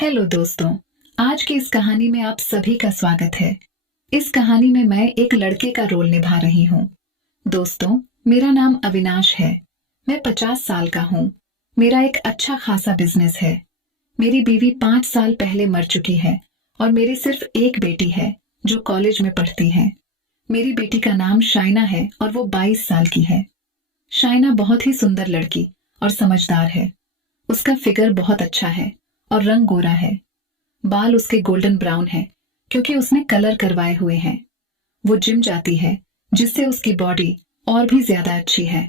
Hello दोस्तों। आज की इस कहानी में आप सभी का स्वागत है। इस कहानी में मैं एक लड़के का रोल निभा रही हूँ। दोस्तों, मेरा नाम अविनाश है। मैं 50 साल का हूँ। मेरा एक अच्छा खासा बिजनेस है। मेरी बीवी 5 साल पहले मर चुकी है और मेरी सिर्फ एक बेटी है जो कॉलेज में पढ़ती है। मेरी बेटी का नाम शाइना है और वो 22 साल की है। शाइना बहुत ही सुंदर लड़की और समझदार है। उसका फिगर बहुत अच्छा है और रंग गोरा है। बाल उसके गोल्डन ब्राउन है क्योंकि उसने कलर करवाए हुए हैं। वो जिम जाती है जिससे उसकी बॉडी और भी ज्यादा अच्छी है।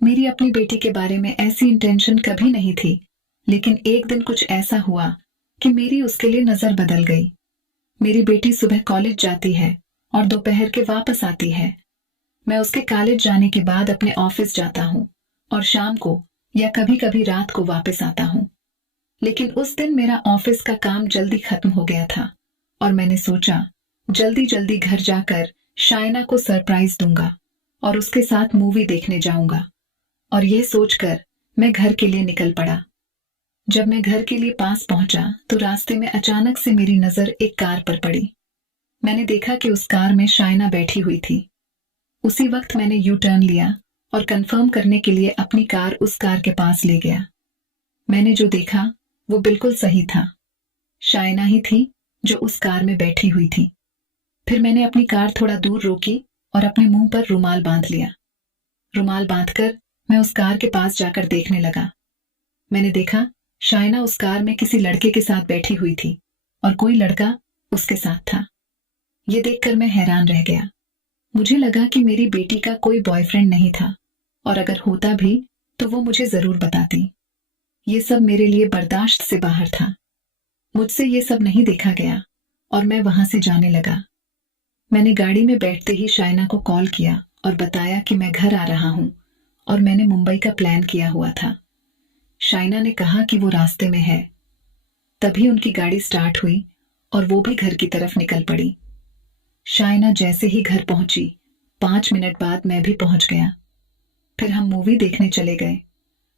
मेरी अपनी बेटी के बारे में ऐसी इंटेंशन कभी नहीं थी, लेकिन एक दिन कुछ ऐसा हुआ कि मेरी उसके लिए नजर बदल गई। मेरी बेटी सुबह कॉलेज जाती है और दोपहर के वापस आती है। मैं उसके कॉलेज जाने के बाद अपने ऑफिस जाता हूँ और शाम को या कभी कभी रात को वापस आता हूँ। लेकिन उस दिन मेरा ऑफिस का काम जल्दी खत्म हो गया था और मैंने सोचा जल्दी जल्दी घर जाकर शाइना को सरप्राइज दूंगा और उसके साथ मूवी देखने जाऊंगा। और यह सोचकर मैं घर के लिए निकल पड़ा। जब मैं घर के लिए पास पहुंचा तो रास्ते में अचानक से मेरी नजर एक कार पर पड़ी। मैंने देखा कि उस कार में शाइना बैठी हुई थी। उसी वक्त मैंने यू टर्न लिया और कंफर्म करने के लिए अपनी कार उस कार के पास ले गया। मैंने जो देखा वो बिल्कुल सही था। शाइना ही थी जो उस कार में बैठी हुई थी। फिर मैंने अपनी कार थोड़ा दूर रोकी और अपने मुंह पर रुमाल बांध लिया। रुमाल बांधकर मैं उस कार के पास जाकर देखने लगा। मैंने देखा शाइना उस कार में किसी लड़के के साथ बैठी हुई थी और कोई लड़का उसके साथ था। ये देखकर मैं हैरान रह गया। मुझे लगा कि मेरी बेटी का कोई बॉयफ्रेंड नहीं था और अगर होता भी तो वो मुझे जरूर बताती। ये सब मेरे लिए बर्दाश्त से बाहर था। मुझसे ये सब नहीं देखा गया और मैं वहां से जाने लगा। मैंने गाड़ी में बैठते ही शाइना को कॉल किया और बताया कि मैं घर आ रहा हूं और मैंने मुंबई का प्लान किया हुआ था। शाइना ने कहा कि वो रास्ते में है। तभी उनकी गाड़ी स्टार्ट हुई और वो भी घर की तरफ निकल पड़ी। शाइना जैसे ही घर पहुंची 5 मिनट बाद मैं भी पहुंच गया। फिर हम मूवी देखने चले गए।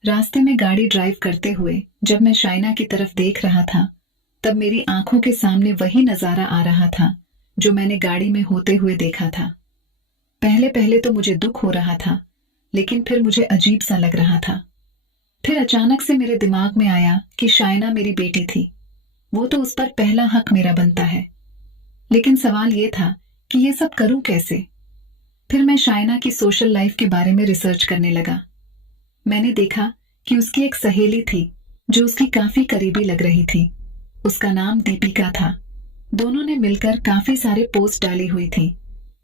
रास्ते में गाड़ी ड्राइव करते हुए जब मैं शाइना की तरफ देख रहा था तब मेरी आंखों के सामने वही नजारा आ रहा था जो मैंने गाड़ी में होते हुए देखा था। पहले पहले तो मुझे दुख हो रहा था, लेकिन फिर मुझे अजीब सा लग रहा था। फिर अचानक से मेरे दिमाग में आया कि शाइना मेरी बेटी थी। वो तो उस पर पहला हक मेरा बनता है। लेकिन सवाल ये था कि ये सब करूं कैसे। फिर मैं शाइना की सोशल लाइफ के बारे में रिसर्च करने लगा। मैंने देखा कि उसकी एक सहेली थी जो उसकी काफी करीबी लग रही थी। उसका नाम दीपिका था। दोनों ने मिलकर काफी सारे पोस्ट डाली हुई थी।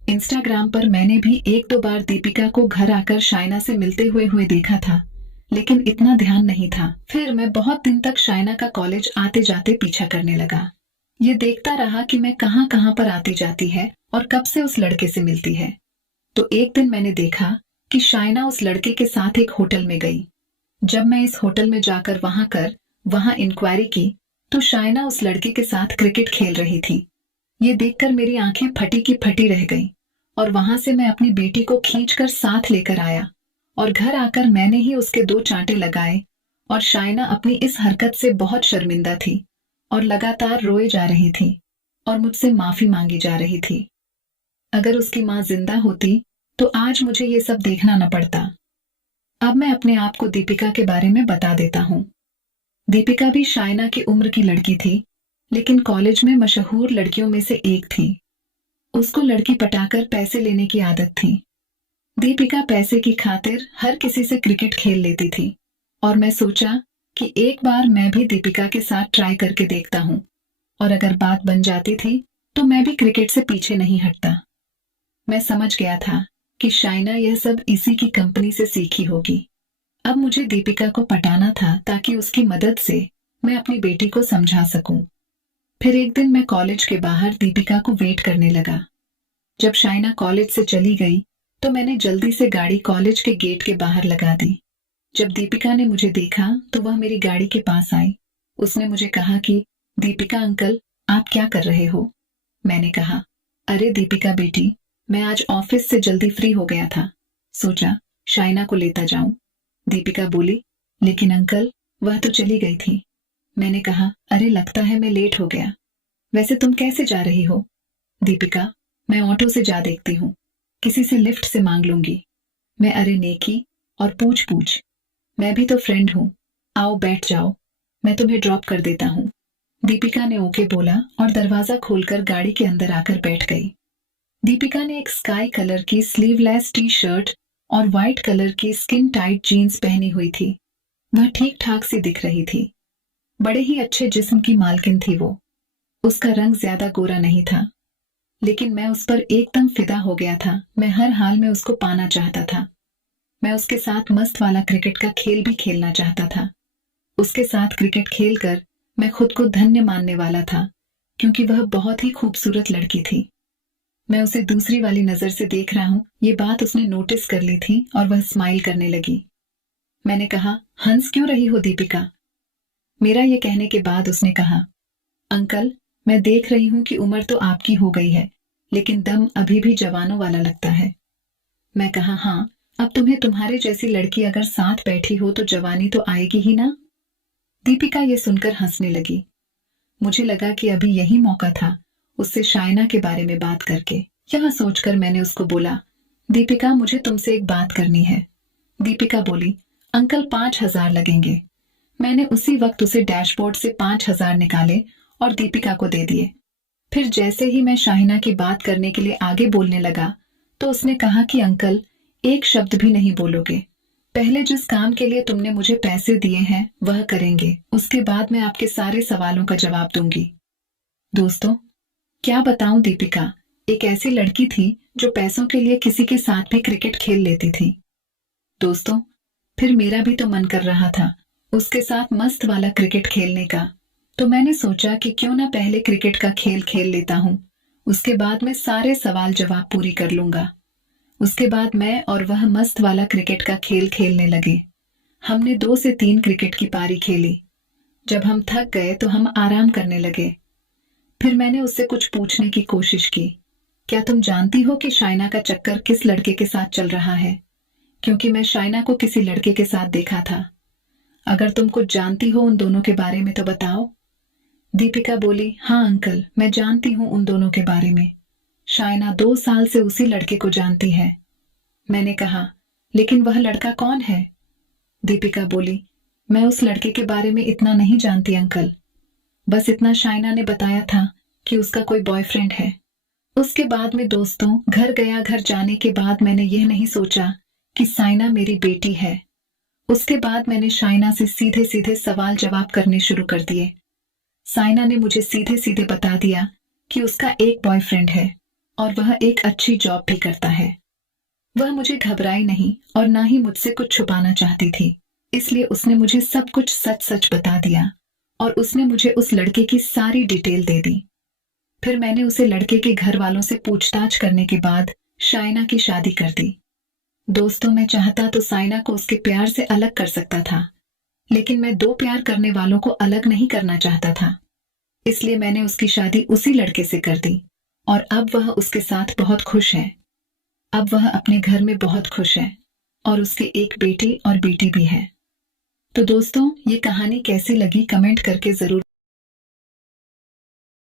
इंस्टाग्राम पर मैंने भी 1-2 बार दीपिका को घर आकर शाइना से मिलते हुए देखा था, लेकिन इतना ध्यान नहीं था। फिर मैं बहुत दिन तक शाइना का कॉलेज आते जाते पीछा करने लगा। ये देखता रहा कि मैं कहाँ कहाँ पर आती जाती है और कब से उस लड़के से मिलती है। तो एक दिन मैंने देखा कि शाइना उस लड़के के साथ एक होटल में गई। जब मैं इस होटल में जाकर वहां इंक्वायरी की तो शाइना उस लड़के के साथ क्रिकेट खेल रही थी। ये देखकर मेरी आंखें फटी की फटी रह गईं और वहां से मैं अपनी बेटी को खींचकर साथ लेकर आया और घर आकर मैंने ही उसके 2 चांटे लगाए। और शाइना अपनी इस हरकत से बहुत शर्मिंदा थी और लगातार रोए जा रही थी और मुझसे माफी मांगी जा रही थी। अगर उसकी माँ जिंदा होती तो आज मुझे ये सब देखना न पड़ता। अब मैं अपने आप को दीपिका के बारे में बता देता हूँ। दीपिका भी शाइना की उम्र की लड़की थी, लेकिन कॉलेज में मशहूर लड़कियों में से एक थी। उसको लड़की पटाकर पैसे लेने की आदत थी। दीपिका पैसे की खातिर हर किसी से क्रिकेट खेल लेती थी और मैं सोचा कि एक बार मैं भी दीपिका के साथ ट्राई करके देखता हूँ और अगर बात बन जाती थी तो मैं भी क्रिकेट से पीछे नहीं हटता। मैं समझ गया था कि शाइना यह सब इसी की कंपनी से सीखी होगी। अब मुझे दीपिका को पटाना था ताकि उसकी मदद से मैं अपनी बेटी को समझा सकूं। फिर एक दिन मैं कॉलेज के बाहर दीपिका को वेट करने लगा। जब शाइना कॉलेज से चली गई तो मैंने जल्दी से गाड़ी कॉलेज के गेट के बाहर लगा दी। जब दीपिका ने मुझे देखा तो वह मेरी गाड़ी के पास आई। उसने मुझे कहा कि दीपिका अंकल, आप क्या कर रहे हो? मैंने कहा, अरे दीपिका बेटी, मैं आज ऑफिस से जल्दी फ्री हो गया था, सोचा शाइना को लेता जाऊं। दीपिका बोली, लेकिन अंकल, वह तो चली गई थी। मैंने कहा, अरे लगता है मैं लेट हो गया। वैसे तुम कैसे जा रही हो? दीपिका, मैं ऑटो से जा देखती हूँ, किसी से लिफ्ट से मांग लूंगी। मैं, अरे नेकी और पूछ पूछ, मैं भी तो फ्रेंड हूँ, आओ बैठ जाओ, मैं तुम्हें ड्रॉप कर देता हूँ। दीपिका ने ओके बोला और दरवाजा खोलकर गाड़ी के अंदर आकर बैठ गई। दीपिका ने एक स्काई कलर की स्लीवलेस टी शर्ट और व्हाइट कलर की स्किन टाइट जीन्स पहनी हुई थी। वह ठीक ठाक सी दिख रही थी। बड़े ही अच्छे जिस्म की मालकिन थी वो। उसका रंग ज्यादा गोरा नहीं था, लेकिन मैं उस पर एकदम फिदा हो गया था। मैं हर हाल में उसको पाना चाहता था। मैं उसके साथ मस्त वाला क्रिकेट का खेल भी खेलना चाहता था। उसके साथ क्रिकेट खेलकर मैं खुद को धन्य मानने वाला था, क्योंकि वह बहुत ही खूबसूरत लड़की थी। मैं उसे दूसरी वाली नजर से देख रहा हूं, ये बात उसने नोटिस कर ली थी और वह स्माइल करने लगी। मैंने कहा, हंस क्यों रही हो दीपिका? मेरा ये कहने के बाद उसने कहा, अंकल, मैं देख रही हूं कि उम्र तो आपकी हो गई है, लेकिन दम अभी भी जवानों वाला लगता है। मैं कहा, हाँ, अब तुम्हें तुम्हारे जैसी लड़की अगर साथ बैठी हो तो जवानी तो आएगी ही ना। दीपिका ये सुनकर हंसने लगी। मुझे लगा कि अभी यही मौका था उससे शाइना के बारे में बात करके। यह सोचकर मैंने उसको बोला, दीपिका, मुझे तुमसे एक बात करनी है। दीपिका बोली, अंकल 5,000 लगेंगे। मैंने उसी वक्त उसे डैशबोर्ड से 5,000 निकाले और दीपिका को दे दिए। फिर जैसे ही मैं शाहिना की बात करने के लिए आगे बोलने लगा तो उसने कहा कि अंकल, एक शब्द भी नहीं बोलोगे। पहले जिस काम के लिए तुमने मुझे पैसे दिए हैं वह करेंगे, उसके बाद मैं आपके सारे सवालों का जवाब दूंगी। दोस्तों, क्या बताऊं, दीपिका एक ऐसी लड़की थी जो पैसों के लिए किसी के साथ भी क्रिकेट खेल लेती थी। दोस्तों, फिर मेरा भी तो मन कर रहा था उसके साथ मस्त वाला क्रिकेट खेलने का। तो मैंने सोचा कि क्यों ना पहले क्रिकेट का खेल खेल लेता हूं, उसके बाद मैं सारे सवाल जवाब पूरी कर लूंगा। उसके बाद मैं और वह मस्त वाला क्रिकेट का खेल खेलने लगे। हमने 2 से 3 क्रिकेट की पारी खेली। जब हम थक गए तो हम आराम करने लगे। फिर मैंने उससे कुछ पूछने की कोशिश की, क्या तुम जानती हो कि शाइना का चक्कर किस लड़के के साथ चल रहा है? क्योंकि मैं शाइना को किसी लड़के के साथ देखा था। अगर तुम कुछ जानती हो उन दोनों के बारे में तो बताओ। दीपिका बोली, हाँ अंकल, मैं जानती हूँ उन दोनों के बारे में। शाइना 2 साल से उसी लड़के को जानती है। मैंने कहा, लेकिन वह लड़का कौन है? दीपिका बोली, मैं उस लड़के के बारे में इतना नहीं जानती अंकल। बस इतना शाइना ने बताया था कि उसका कोई बॉयफ्रेंड है। उसके बाद में दोस्तों, घर गया। घर जाने के बाद मैंने यह नहीं सोचा कि साइना मेरी बेटी है। उसके बाद मैंने शाइना से सीधे सीधे सवाल जवाब करने शुरू कर दिए। साइना ने मुझे सीधे सीधे बता दिया कि उसका एक बॉयफ्रेंड है और वह एक अच्छी जॉब भी करता है। वह मुझे घबराई नहीं और ना ही मुझसे कुछ छुपाना चाहती थी, इसलिए उसने मुझे सब कुछ सच सच बता दिया और उसने मुझे उस लड़के की सारी डिटेल दे दी। फिर मैंने उसे लड़के के घर वालों से पूछताछ करने के बाद शाइना की शादी कर दी। दोस्तों, मैं चाहता तो साइना को उसके प्यार से अलग कर सकता था, लेकिन मैं 2 प्यार करने वालों को अलग नहीं करना चाहता था। इसलिए मैंने उसकी शादी उसी लड़के से कर दी और अब वह उसके साथ बहुत खुश है। अब वह अपने घर में बहुत खुश है और उसके एक बेटी और बेटी भी है। तो दोस्तों, ये कहानी कैसी लगी कमेंट करके जरूर